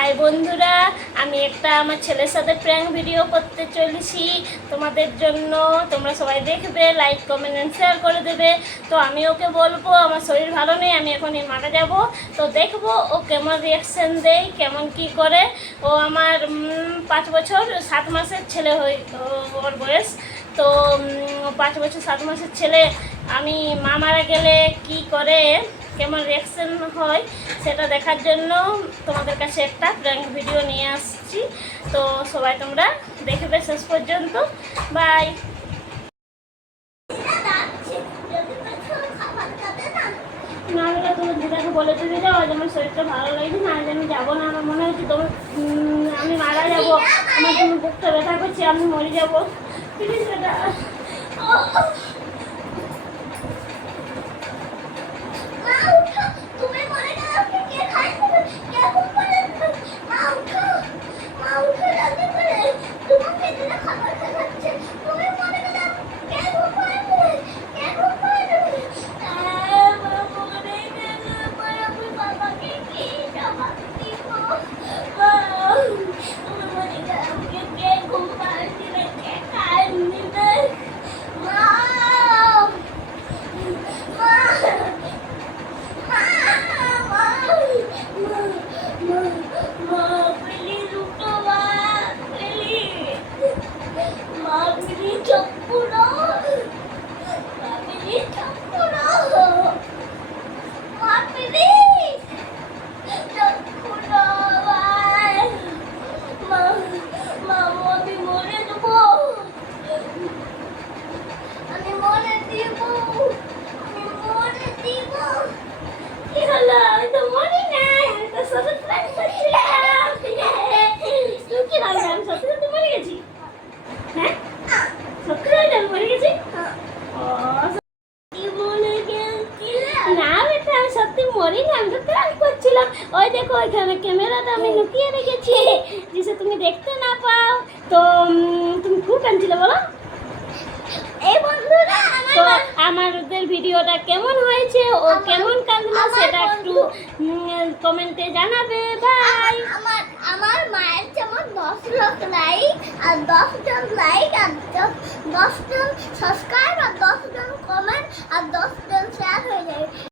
High বন্ধুরা, আমি একটা আমার ছেলের সাথে প্র্যাঙ্ক ভিডিও করতে চলেছি তোমাদের জন্য। তোমরা সবাই দেখবে, লাইক কমেন্ট এন্ড শেয়ার করে দেবে। তো আমি ওকে বলবো আমার শরীর ভালো নেই, আমি এখনই মারা যাব। তো দেখবো ও কেমন রিয়াকশান দেয়, কেমন কি করে। ও আমার 5 বছর 7 মাসের ছেলে ওর বয়স। তো 5 বছর 7 মাসের ছেলে, আমি মা মারা গেলে কি করে, কেমন রিয়াকশান হয় সেটা দেখার জন্য তোমাদের কাছে একটা প্র্যাঙ্ক ভিডিও নিয়ে আসছি। তো সবাই তোমরা দেখবে শেষ পর্যন্ত। বাই। না হলে তোমার দিদাকে বলে দিতে যাও, আজ আমার শরীরটা ভালো লাগছে না, আজ আমি যাবো না। আমার মনে হচ্ছে তোমার আমি মারা যাবো, আমার তুমি বুকটা ব্যথা করছি, আমি মরে যাবো। প্লিজ বেটা। ওই দেখো ওইখানে ক্যামেরাটা আমি লুকিয়ে রেখেছি, যেসে তুমি দেখতে না পাও। তো তুমি খুব কাঁদছিলে বলো। এই বন্ধুরা, তো আমাদের ভিডিওটা কেমন হয়েছে, ও কেমন কাঁদলো সেটা একটু কমেন্টে জানাবে। বাই। আমার মায়ের যেমন 10 লাখ লাইক আর 10 জন লাইক আর 10 জন সাবস্ক্রাইব আর 10 জন কমেন্ট আর 10